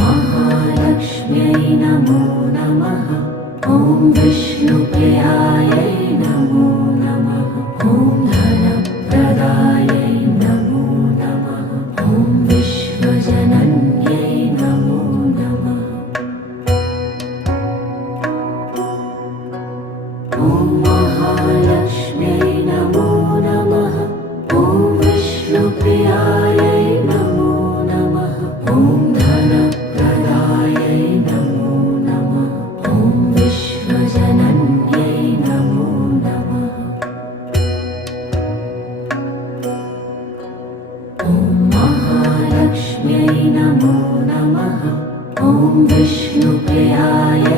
महालक्ष्म्यै नमो नमः। ॐ विष्णुप्रियायै नमो नमः। ॐ धनप्रदायै नमो नमः। ॐ विश्वजनन्यै नमो नमः। ॐ महालक्ष्म्यै नमो नमः। ॐ विष्णुप्रियायै नमो नमः। ॐ धनप्रदायै नमो नमः। ॐ विश्वजनन्यै नमो नमः। ॐ महालक्ष्म्यै नमो नमः। ॐ विष्णुप्रियायै